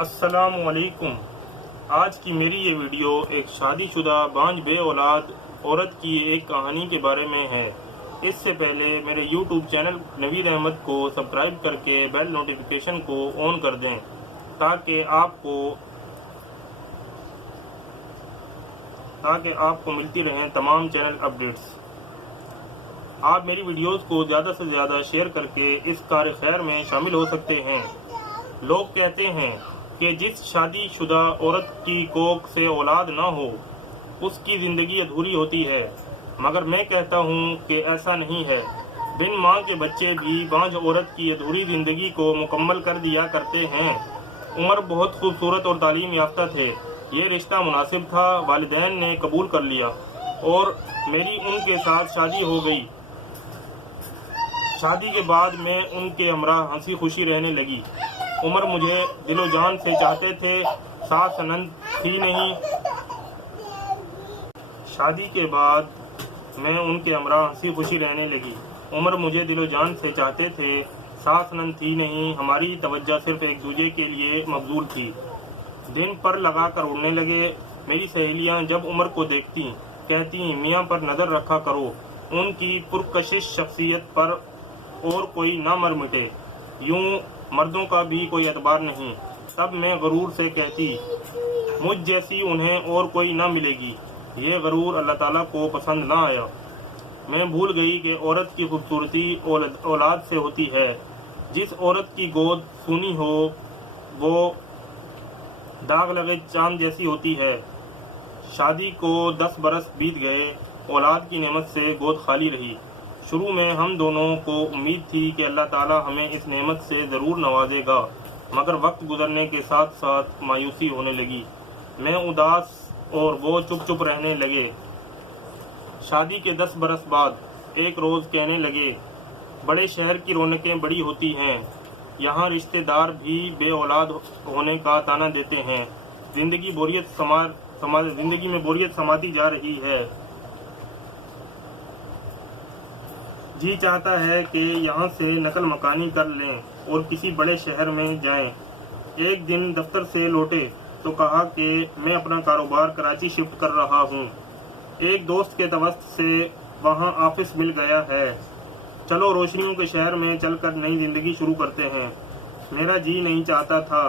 السلام علیکم۔ آج کی میری یہ ویڈیو ایک شادی شدہ بانجھ بے اولاد عورت کی ایک کہانی کے بارے میں ہے۔ اس سے پہلے میرے یوٹیوب چینل نوید احمد کو سبسکرائب کر کے بیل نوٹیفیکیشن کو آن کر دیں تاکہ آپ کو ملتی رہیں تمام چینل اپڈیٹس۔ آپ میری ویڈیوز کو زیادہ سے زیادہ شیئر کر کے اس کار خیر میں شامل ہو سکتے ہیں۔ لوگ کہتے ہیں کہ جس شادی شدہ عورت کی کوکھ سے اولاد نہ ہو اس کی زندگی ادھوری ہوتی ہے، مگر میں کہتا ہوں کہ ایسا نہیں ہے۔ بن ماں کے بچے بھی بانجھ عورت کی ادھوری زندگی کو مکمل کر دیا کرتے ہیں۔ عمر بہت خوبصورت اور تعلیم یافتہ تھے۔ یہ رشتہ مناسب تھا، والدین نے قبول کر لیا اور میری ان کے ساتھ شادی ہو گئی۔ شادی کے بعد میں ان کے ہمراہ ہنسی خوشی رہنے لگی۔ عمر مجھے دل و جان سے چاہتے تھے، ساس نند تھی نہیں۔ شادی کے بعد میں ان کے ہمراہ ہنسی خوشی رہنے لگی۔ عمر مجھے دل و جان سے چاہتے تھے، ساس نند تھی نہیں۔ ہماری توجہ صرف ایک دوسرے کے لیے مبذول تھی۔ دن پر لگا کر اڑنے لگے۔ میری سہیلیاں جب عمر کو دیکھتی کہتی میاں پر نظر رکھا کرو، ان کی پرکشش شخصیت پر اور کوئی نہ مر مٹے، یوں مردوں کا بھی کوئی اعتبار نہیں۔ تب میں غرور سے کہتی مجھ جیسی انہیں اور کوئی نہ ملے گی۔ یہ غرور اللہ تعالیٰ کو پسند نہ آیا۔ میں بھول گئی کہ عورت کی خوبصورتی اولاد سے ہوتی ہے۔ جس عورت کی گود سونی ہو وہ داغ لگے چاند جیسی ہوتی ہے۔ شادی کو 10 برس بیت گئے، اولاد کی نعمت سے گود خالی رہی۔ شروع میں ہم دونوں کو امید تھی کہ اللہ تعالیٰ ہمیں اس نعمت سے ضرور نوازے گا، مگر وقت گزرنے کے ساتھ ساتھ مایوسی ہونے لگی۔ میں اداس اور وہ چپ چپ رہنے لگے۔ شادی کے 10 برس بعد ایک روز کہنے لگے، بڑے شہر کی رونقیں بڑی ہوتی ہیں، یہاں رشتہ دار بھی بے اولاد ہونے کا طعنہ دیتے ہیں۔ زندگی میں بوریت سماتی جا رہی ہے۔ جی چاہتا ہے کہ یہاں سے نقل مکانی کر لیں اور کسی بڑے شہر میں جائیں۔ ایک دن دفتر سے لوٹے تو کہا کہ میں اپنا کاروبار کراچی شفٹ کر رہا ہوں۔ ایک دوست کے توسط سے وہاں آفس مل گیا ہے۔ چلو روشنیوں کے شہر میں چل کر نئی زندگی شروع کرتے ہیں۔ میرا جی نہیں چاہتا تھا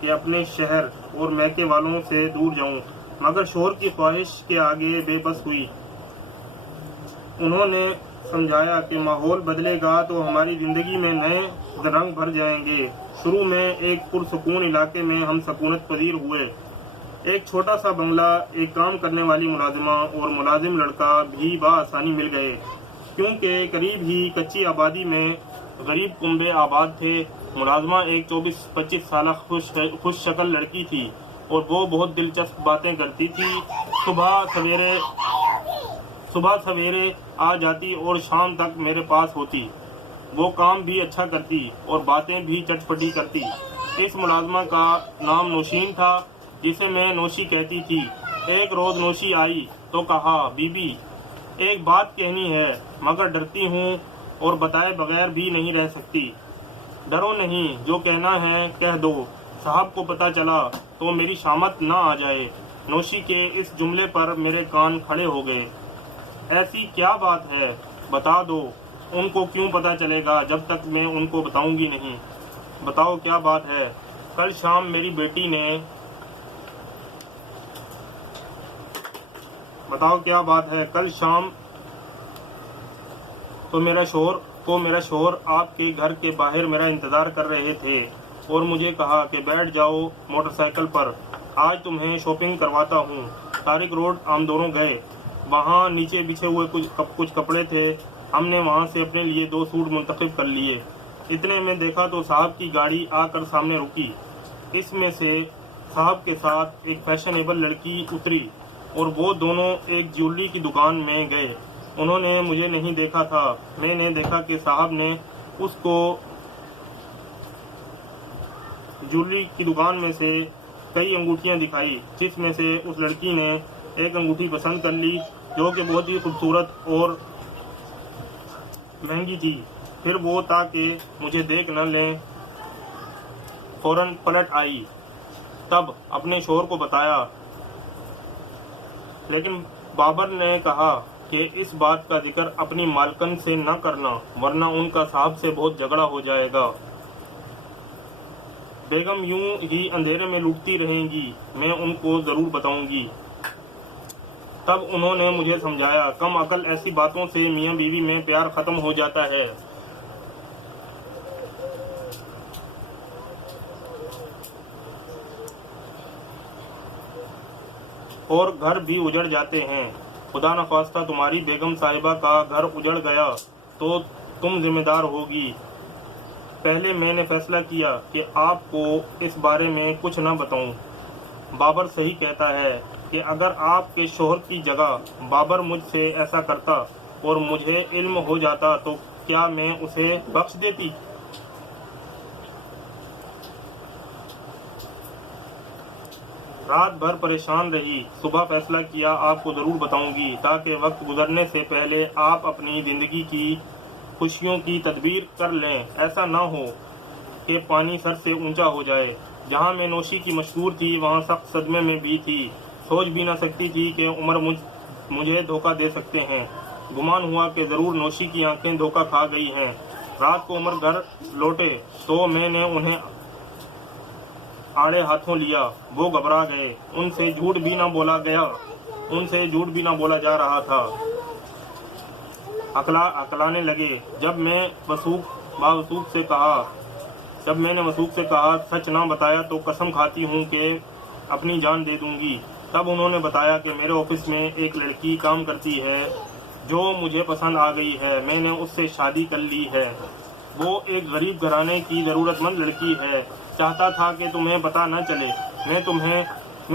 کہ اپنے شہر اور میکے والوں سے دور جاؤں، مگر شوہر کی خواہش کے آگے بے بس ہوئی۔ انہوں نے سمجھایا کہ ماحول بدلے گا تو ہماری زندگی میں نئے رنگ بھر جائیں گے۔ شروع میں ایک پرسکون علاقے میں ہم سکونت پذیر ہوئے۔ ایک چھوٹا سا بنگلہ، ایک کام کرنے والی ملازمہ اور ملازم لڑکا بھی بآسانی مل گئے، کیونکہ قریب ہی کچی آبادی میں غریب کنبے آباد تھے۔ ملازمہ ایک 24-25 سالہ خوش شکل لڑکی تھی اور وہ بہت دلچسپ باتیں کرتی تھی۔ صبح سویرے آ جاتی اور شام تک میرے پاس ہوتی۔ وہ کام بھی اچھا کرتی اور باتیں بھی چٹپٹی کرتی۔ اس ملازمہ کا نام نوشین تھا، جسے میں نوشی کہتی تھی۔ ایک روز نوشی آئی تو کہا، بی بی ایک بات کہنی ہے، مگر ڈرتی ہوں اور بتائے بغیر بھی نہیں رہ سکتی۔ ڈرو نہیں، جو کہنا ہے کہہ دو، صاحب کو پتہ چلا تو میری شامت نہ آ جائے۔ نوشی کے اس جملے پر میرے کان کھڑے ہو گئے۔ ایسی کیا بات ہے، بتا دو، ان کو کیوں پتہ چلے گا جب تک میں ان کو بتاؤں گی نہیں۔ بتاؤ کیا بات ہے۔ کل شام میری بیٹی نے بتاؤ کیا بات ہے۔ کل شام تو میرا شوہر آپ کے گھر کے باہر میرا انتظار کر رہے تھے اور مجھے کہا کہ بیٹھ جاؤ موٹر سائیکل پر، آج تمہیں شاپنگ کرواتا ہوں۔ طارق روڈ ہم دونوں گئے۔ وہاں نیچے بچھے ہوئے کچھ کپڑے تھے۔ ہم نے وہاں سے اپنے لیے 2 سوٹ منتخب کر لیے۔ اتنے میں دیکھا تو صاحب کی گاڑی آ کر سامنے رکی۔ اس میں سے صاحب کے ساتھ ایک فیشنیبل لڑکی اتری اور وہ دونوں ایک جیولری کی دکان میں گئے۔ انہوں نے مجھے نہیں دیکھا تھا۔ میں نے دیکھا کہ صاحب نے اس کو جیولری کی دکان میں سے کئی انگوٹھیاں دکھائی، جس میں سے اس لڑکی نے ایک انگوٹھی پسند کر لی جو کہ بہت ہی خوبصورت اور مہنگی تھی۔ پھر وہ تاکہ مجھے دیکھ نہ لیں فوراً پلٹ آئی تب اپنے شوہر کو بتایا، لیکن بابر نے کہا کہ اس بات کا ذکر اپنی مالکن سے نہ کرنا ورنہ ان کا صاحب سے بہت جھگڑا ہو جائے گا۔ بیگم یوں ہی اندھیرے میں لوٹتی رہیں گی، میں ان کو ضرور بتاؤں گی۔ تب انہوں نے مجھے سمجھایا، کم عقل، ایسی باتوں سے میاں بیوی میں پیار ختم ہو جاتا ہے۔ اور گھر بھی اجڑ جاتے ہیں۔ خدا نخواستہ تمہاری بیگم صاحبہ کا گھر اجڑ گیا تو تم ذمہ دار ہوگی۔ پہلے میں نے فیصلہ کیا کہ آپ کو اس بارے میں کچھ نہ بتاؤں۔ بابر صحیح کہتا ہے کہ اگر آپ کے شوہر کی جگہ بابر مجھ سے ایسا کرتا اور مجھے علم ہو جاتا تو کیا میں اسے بخش دیتی؟ رات بھر پریشان رہی، صبح فیصلہ کیا آپ کو ضرور بتاؤں گی تاکہ وقت گزرنے سے پہلے آپ اپنی زندگی کی خوشیوں کی تدبیر کر لیں۔ ایسا نہ ہو کہ پانی سر سے اونچا ہو جائے۔ جہاں میں نوشی کی مشہور تھی وہاں سخت صدمے میں بھی تھی، سوچ بھی نہ سکتی تھی کہ عمر مجھے دھوکہ دے سکتے ہیں۔ گمان ہوا کہ ضرور نوشی کی آنکھیں دھوکہ کھا گئی ہیں۔ رات کو عمر گھر لوٹے تو میں نے انہیں آڑے ہاتھوں لیا، وہ گھبرا گئے، ان سے جھوٹ بھی نہ بولا جا رہا تھا، اکلانے لگے۔ جب میں نے وثوق سے کہا سچ نہ بتایا تو قسم کھاتی ہوں کہ اپنی جان دے دوں گی۔ تب انہوں نے بتایا کہ میرے آفس میں ایک لڑکی کام کرتی ہے جو مجھے پسند آ گئی ہے، میں نے اس سے شادی کر لی ہے۔ وہ ایک غریب گھرانے کی ضرورت مند لڑکی ہے، چاہتا تھا کہ تمہیں پتہ نہ چلے، میں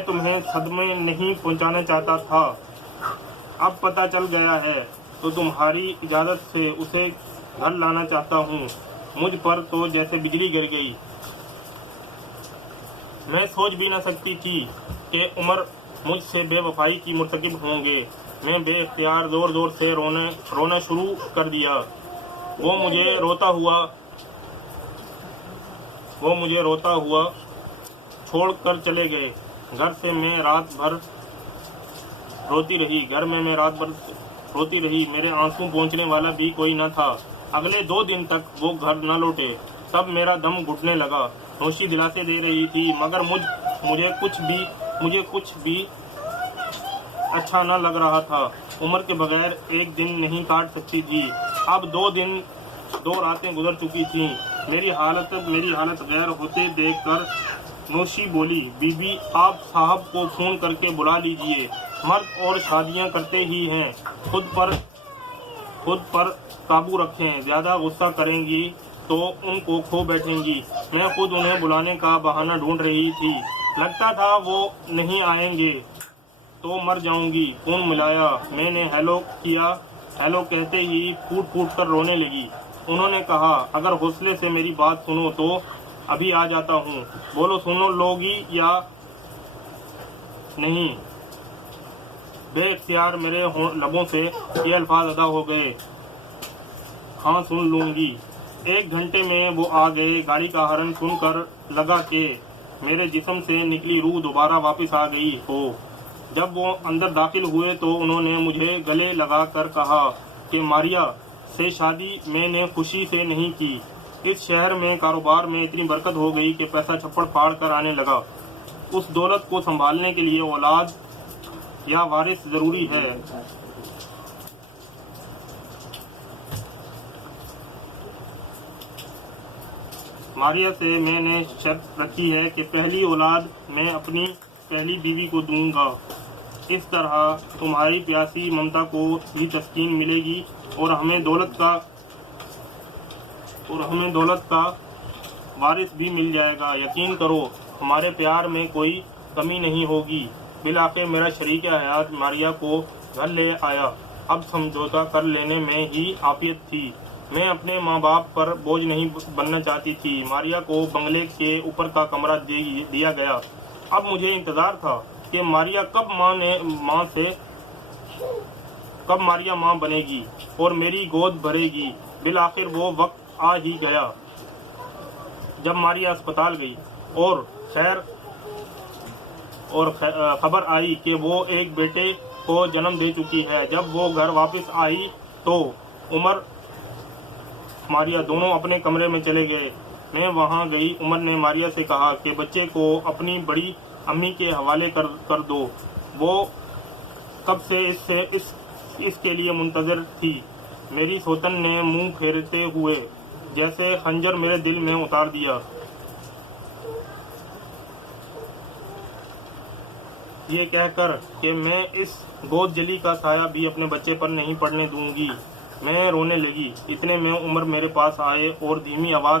تمہیں صدمے نہیں پہنچانا چاہتا تھا۔ اب پتہ چل گیا ہے تو تمہاری اجازت سے اسے گھر لانا چاہتا ہوں۔ مجھ پر تو جیسے بجلی گر گئی۔ میں سوچ بھی نہ سکتی تھی کہ عمر مجھ سے بے وفائی کی مرتکب ہوں گے۔ میں بے اختیار زور زور سے رونا شروع کر دیا۔ وہ مجھے روتا ہوا چھوڑ کر چلے گئے۔ گھر میں میں رات بھر روتی رہی، میرے آنسو پہنچنے والا بھی کوئی نہ تھا۔ اگلے 2 دن تک وہ گھر نہ لوٹے۔ تب میرا دم گھٹنے لگا۔ نوشی دلاسے دے رہی تھی مگر مجھے کچھ بھی اچھا نہ لگ رہا تھا۔ عمر کے بغیر ایک دن نہیں کاٹ سکتی تھی۔ اب 2 راتیں گزر چکی تھیں۔ میری حالت غیر ہوتے دیکھ کر نوشی بولی، بی بی آپ صاحب کو فون کر کے بلا لیجئے، مرد اور شادیاں کرتے ہی ہیں، خود پر قابو رکھیں، زیادہ غصہ کریں گی تو ان کو کھو بیٹھیں گی۔ میں خود انہیں بلانے کا بہانہ ڈھونڈ رہی تھی، لگتا تھا وہ نہیں آئیں گے تو مر جاؤں گی۔ فون ملایا، میں نے ہیلو کیا، ہیلو کہتے ہی پھوٹ کر رونے لگی۔ انہوں نے کہا، اگر حوصلے سے میری بات سنو تو ابھی آ جاتا ہوں۔ بولو سنو لوگی یا نہیں؟ بے اختیار میرے لبوں سے یہ الفاظ ادا ہو گئے، ہاں سن لوں گی۔ 1 گھنٹے میں وہ آ گئے۔ گاڑی کا ہارن سن کر لگا کہ میرے جسم سے نکلی روح دوبارہ واپس آ گئی ہو۔ جب وہ اندر داخل ہوئے تو انہوں نے مجھے گلے لگا کر کہا کہ ماریا سے شادی میں نے خوشی سے نہیں کی۔ اس شہر میں کاروبار میں اتنی برکت ہو گئی کہ پیسہ چھپڑ پھاڑ کر آنے لگا۔ اس دولت کو سنبھالنے کے لیے اولاد یا وارث ضروری ہے۔ ماریا سے میں نے شرط رکھی ہے کہ پہلی اولاد میں اپنی پہلی بیوی کو دوں گا۔ اس طرح تمہاری پیاسی ممتا کو بھی تسکین ملے گی اور ہمیں دولت کا وارث بھی مل جائے گا۔ یقین کرو ہمارے پیار میں کوئی کمی نہیں ہوگی۔ بالآخر میرا شریک حیات ماریا کو گھر لے آیا۔ اب سمجھوتا کر لینے میں ہی عافیت تھی۔ میں اپنے ماں باپ پر بوجھ نہیں بننا چاہتی تھی۔ ماریا کو بنگلے کے اوپر کا کمرہ دیا گیا۔ اب مجھے انتظار تھا کہ ماریا کب ماریا ماں بنے گی اور میری گود بھرے گی۔ بالآخر وہ وقت آ ہی گیا جب ماریا اسپتال گئی اور اور خبر آئی کہ وہ ایک بیٹے کو جنم دے چکی ہے۔ جب وہ گھر واپس آئی تو عمر ماریا دونوں اپنے کمرے میں چلے گئے۔ میں وہاں گئی۔ عمر نے ماریا سے کہا کہ بچے کو اپنی بڑی امی کے حوالے کر دو، وہ کب سے اس کے لیے منتظر تھی۔ میری سوتن نے منہ پھیرتے ہوئے جیسے خنجر میرے دل میں اتار دیا۔ یہ کہہ کر کہ میں اس گود جلی کا سایہ بھی اپنے بچے پر نہیں پڑنے دوں گی، میں رونے لگی۔ اتنے میں عمر میرے پاس آئے اور دھیمی آواز